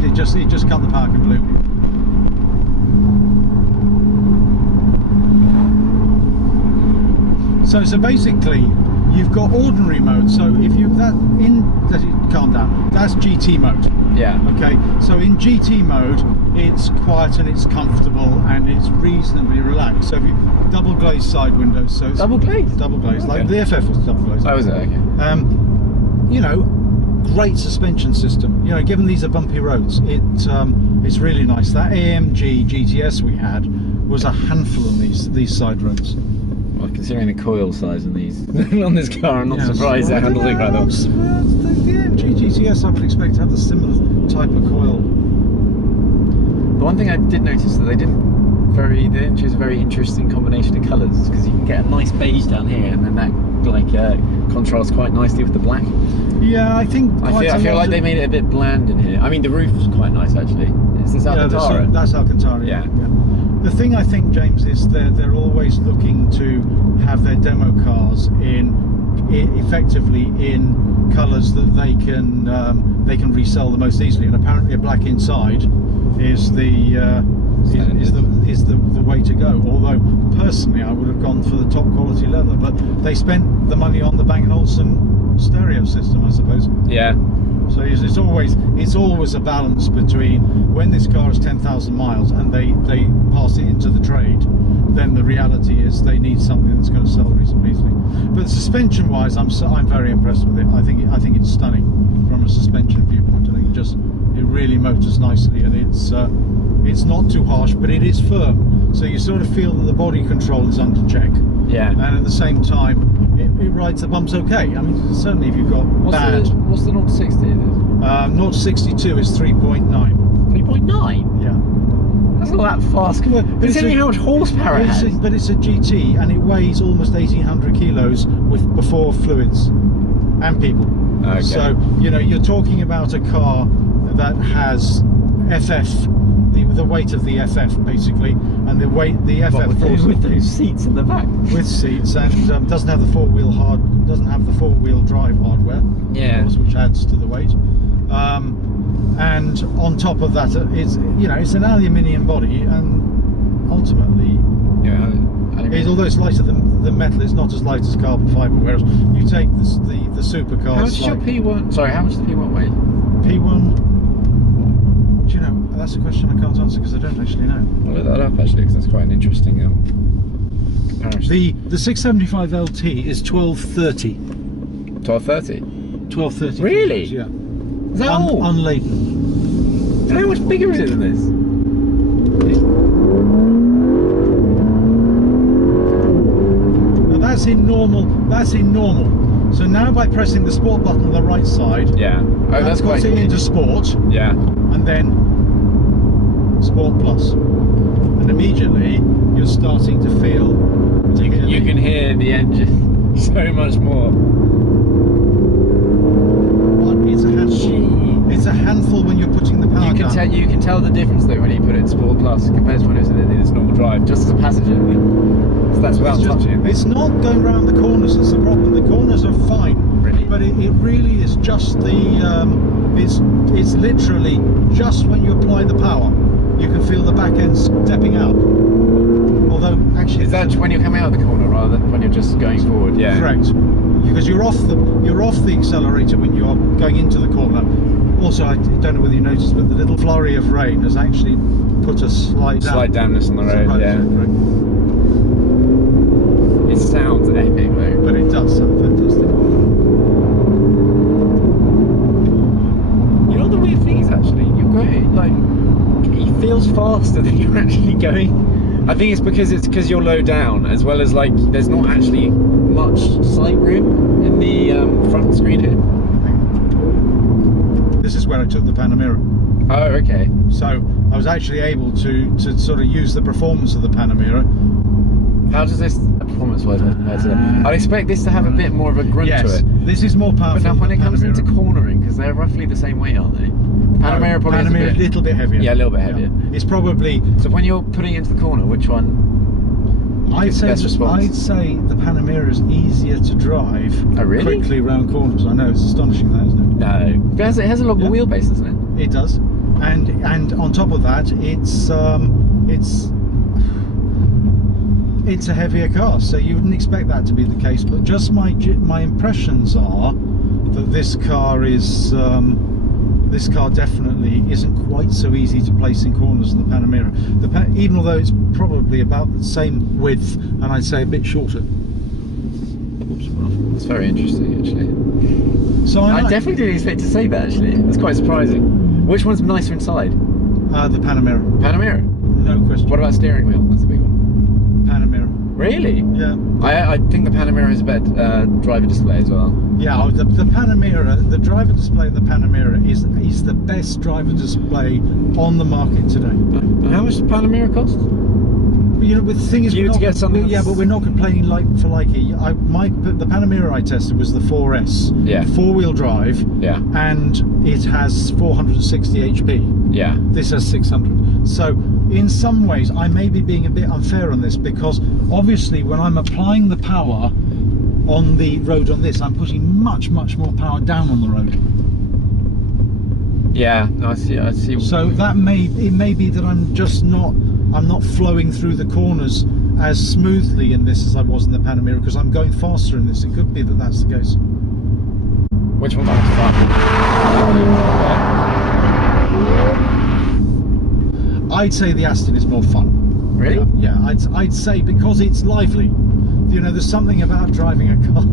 fact, it just cut the power completely. So basically, you've got ordinary mode. So if you calm down. That's GT mode. Yeah. Okay. So in GT mode, it's quiet and it's comfortable and it's reasonably relaxed. So if you double glazed side windows, so it's double glazed, okay. Like the FF was double glazed. Oh, was it? Okay. You know, great suspension system. You know, given these are bumpy roads, it's really nice. That AMG GTS we had was a handful on these side roads. Well, considering the coil size on these on this car, I'm not surprised that handles it quite well. The AMG GTS I would expect to have the similar type of coil. The one thing I did notice that they didn't choose a very interesting combination of colours, because you can get a nice beige down here, and then that contrasts quite nicely with the black. Yeah, I think I feel like they made it a bit bland in here. I mean, the roof's quite nice actually. Is this Alcantara? That's Alcantara. Yeah. The thing I think, James, is they're always looking to have their demo cars effectively in colours that they can resell the most easily, and apparently a black inside is the way to go. Although personally, I would have gone for the top quality leather, but they spent the money on the Bang & Olufsen stereo system, I suppose. Yeah. So it's always a balance between when this car is 10,000 miles and they pass it into the trade, then the reality is they need something that's going to sell reasonably easily. But suspension wise, I'm very impressed with it. I think it's stunning from a suspension viewpoint. I think it really motors nicely, and it's not too harsh, but it is firm. So you sort of feel that the body control is under check. Yeah. And at the same time, it rides the bumps okay. I mean, certainly if you've got what's the 0 to 60? 0 to 62 is 3.9. 3.9? Yeah. That's not that fast. Considering how much horsepower it has. But it's a GT, and it weighs almost 1,800 kilos before fluids and people. Okay. So, you know, you're talking about a car that has FF, the weight of the FF basically, and the FF with those seats in the back. With seats, and doesn't have the four-wheel drive hardware. Yeah. Of course, which adds to the weight. And on top of that, it's an aluminium body, and ultimately, although it's lighter than metal, it's not as light as carbon fibre. Whereas you take the supercars. How much is your P1? Sorry, how much does P1 weigh? P1. Do you know? That's a question I can't answer because I don't actually know. I'll look that up actually, because that's quite an interesting comparison. The 675 LT is 1230. 1230. 1230. Really? Yeah. Is that all? Unladen. How much bigger is it than this? Now that's in normal. That's in normal. So now by pressing the sport button on the right side, yeah. Oh, that's quite puts it into sport. Yeah. And then Sport Plus, and immediately you're starting to feel. You can hear the engine so much more. It's a handful when you're putting the power down. You can tell the difference though when you put it in Sport Plus compared to when it's in its normal drive, just as a passenger. So that's without touching it. It's not going around the corners that's the problem. The corners are fine, really? But it really is just it's literally just when you apply the power, you can feel the back end stepping out. Although actually, is that when you're coming out of the corner rather than when you're just going forward? Yeah. Correct. Because you're off the accelerator when you're going into the corner. Also, I don't know whether you noticed, but the little flurry of rain has actually put a slight downness on the road. Yeah. It sounds epic though. But it does sound fantastic. You know the weird thing is actually, you're going it feels faster than you're actually going. I think it's because you're low down, as well as there's not actually much sight room in the front screen here. This is where I took the Panamera. Oh, okay. So I was actually able to sort of use the performance of the Panamera. How does this performance work? I'd expect this to have a bit more of a grunt to it. This is more powerful. But now when it comes into cornering, because they're roughly the same weight, aren't they? Panamera probably is a little bit heavier. Yeah, a little bit heavier. Yeah. It's probably. So when you're putting it into the corner, which one? I'd say the Panamera is easier to drive quickly around corners. I know, it's astonishing that, isn't it? No, it has a longer wheelbase, doesn't it? It does. and on top of that, it's a heavier car, so you wouldn't expect that to be the case. But just my impressions are that this car definitely isn't quite so easy to place in corners than the Panamera. Even although it's probably about the same width, and I'd say a bit shorter. Oops, well, that's very interesting, actually. So I definitely didn't expect to say that, actually. That's quite surprising. Which one's nicer inside? The Panamera. Panamera? No question. What about steering wheel? That's a big one. Panamera. Really? Yeah. I think the Panamera has a better driver display as well. Yeah, the Panamera, the driver display of the Panamera is the best driver display on the market today. And how much does the Panamera cost? You know, the thing is, To get something. yeah, but we're not complaining like for like it. The Panamera I tested was the 4S. Yeah. 4-wheel drive. Yeah. And it has 460 HP. Yeah. This has 600. So in some ways, I may be being a bit unfair on this, because obviously when I'm applying the power on the road on this, I'm putting much more power down on the road. Yeah, no, I see. So it may be that I'm not flowing through the corners as smoothly in this as I was in the Panamera, because I'm going faster in this. It could be that that's the case. Which one's fun? I'd say the Aston is more fun. Really? Yeah, I'd say, because it's lively. You know, there's something about driving a car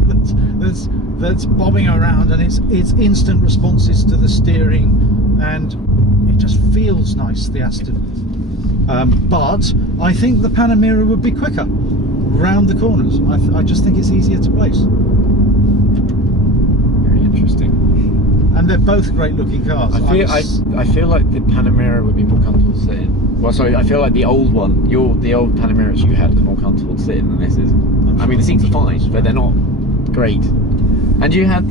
that's bobbing around, and it's instant responses to the steering, and it just feels nice, the Aston. But I think the Panamera would be quicker round the corners. I just think it's easier to place. Very interesting. And they're both great looking cars. I feel like the Panamera would be more comfortable to sit in. Well, sorry, I feel like the old one, the old Panameras you had, was more comfortable to sit in than this is. I mean, the seats are fine, but they're not great. And you had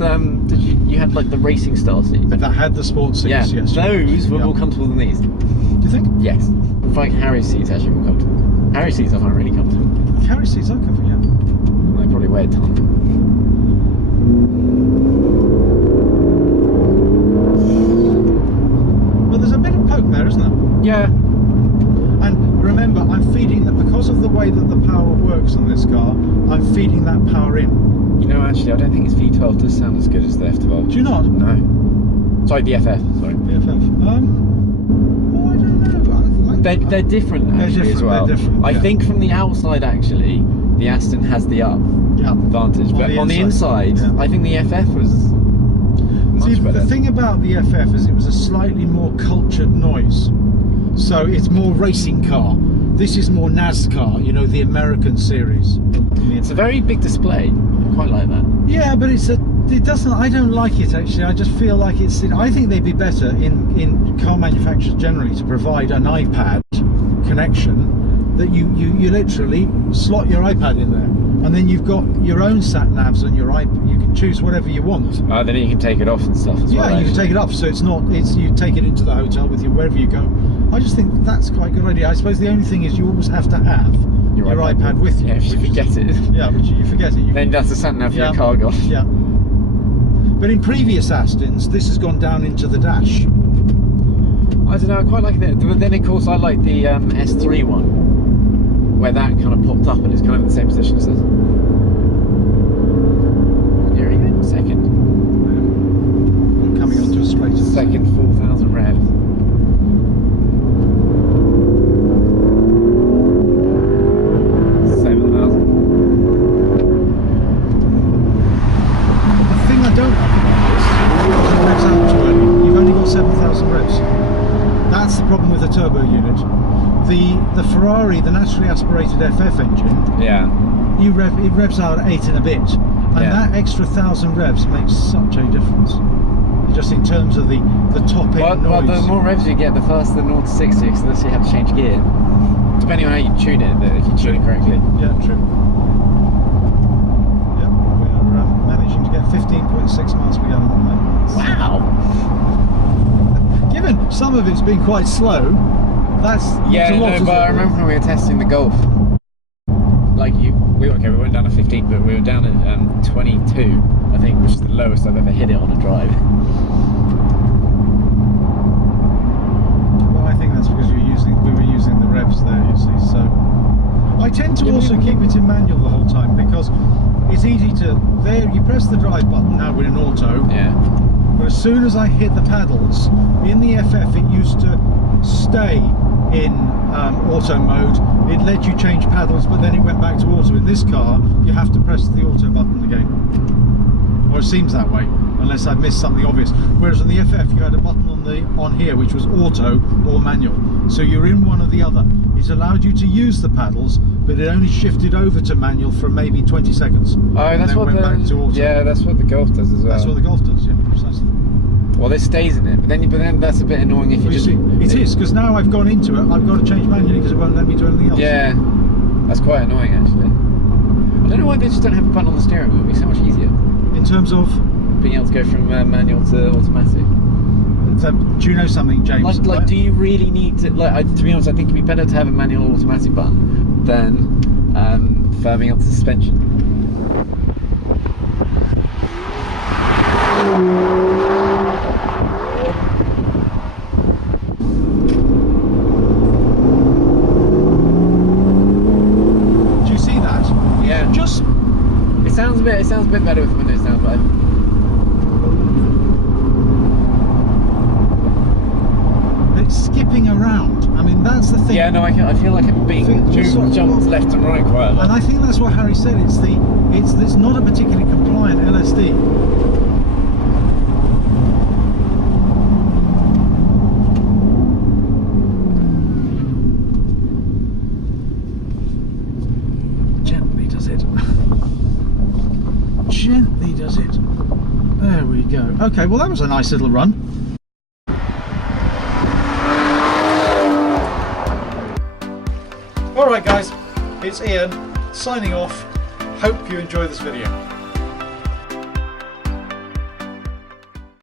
you had like the racing style seats. But that had the sports seats. Yeah, yes. those were more comfortable than these. Do you think? Yes. I find Harry's seats actually more comfortable. Harry's seats I find really comfortable. Harry seats are comfy, yeah. They probably weigh a ton. Well, there's a bit of poke there, isn't there? Yeah. And remember, I'm feeding that, because of the way that the power works on this car, I'm feeding that power in. You know, actually, I don't think its V12 does sound as good as the F12. Do you not? No. Sorry, the FF. Sorry. The FF. Oh, I don't know. They're different actually as well. They're different, I think from the outside, actually, the Aston has the advantage, but on the inside, yeah. I think the FF was much better. The thing about the FF is it was a slightly more cultured noise. So it's more racing car. This is more NASCAR, you know, the American series. It's a very big display. I quite like that. Yeah, but I don't like it actually. I just feel like I think they'd be better in car manufacturers generally to provide an iPad connection that you literally slot your iPad in there, and then you've got your own sat navs on your iPad. You can choose whatever you want. Then you can take it off and stuff as well. Yeah, you can take it off, so you take it into the hotel with you wherever you go. I just think that's quite a good idea. I suppose the only thing is you always have to have your iPad with you. Yeah, if you forget it. Yeah, but you forget it. Then that's a sat nav for your car gone. Yeah. But in previous Astons, this has gone down into the dash. I don't know, I quite like that. But then, of course, I like the S3 one, where that kind of popped up and it's kind of in the same position as this. Here are you in? Second. I'm coming onto a straight. Second, 4,000 revs. Turbo unit. The Ferrari, the naturally aspirated FF engine, yeah, it revs out at 8 and a bit, and that extra 1,000 revs makes such a difference. Just in terms of the top end noise. Well, the more revs you get, the faster the 0 to 60, so unless you have to change gear, depending on how you tune it. If you tune it correctly. Yeah, true. Yep, we are managing to get 15.6 miles per gallon at the moment. Wow. Given some of it's been quite slow, that's a lot. But I remember when we were testing the Golf, like we went down to 15, but we were down at 22, I think, which is the lowest I've ever hit it on a drive. also keep it in manual the whole time, because it's easy to, there you press the drive button, now we're in auto, Yeah. but as soon as I hit the pedals, in the FF it used to stay in auto mode, it let you change pedals, but then it went back to auto. In this car, you have to press the auto button again. Or it seems that way, unless I've missed something obvious. Whereas on the FF, you had a button on here which was auto or manual. So you're in one or the other. It allowed you to use the paddles, but it only shifted over to manual for maybe 20 seconds. Oh, that's what went back to auto. Yeah, that's what the Golf does as well. That's what the Golf does, yeah, precisely. Well, this stays in it, but then that's a bit annoying if you Well, just. see, it is, because now I've gone into it, I've got to change manually because it won't let me do anything else. Yeah, that's quite annoying actually. I don't know why they just don't have a button on the steering wheel. It'd be so much easier. In terms of Being able to go from manual to automatic. do you know something, James? Like, do you really need to? To be honest, I think it'd be better to have a manual or automatic button than firming up the suspension. Do you see that? Yeah. Just It sounds a bit better with the windows down, but. it's skipping around. I mean, that's the thing. Yeah, no, I feel like I'm being jumped left and right quite a lot. And I think that's what Harry said. It's not a particularly compliant LSD. Gently does it. Gently does it. There we go. Okay, well that was a nice little run. Alright guys, it's Ian signing off. Hope you enjoy this video.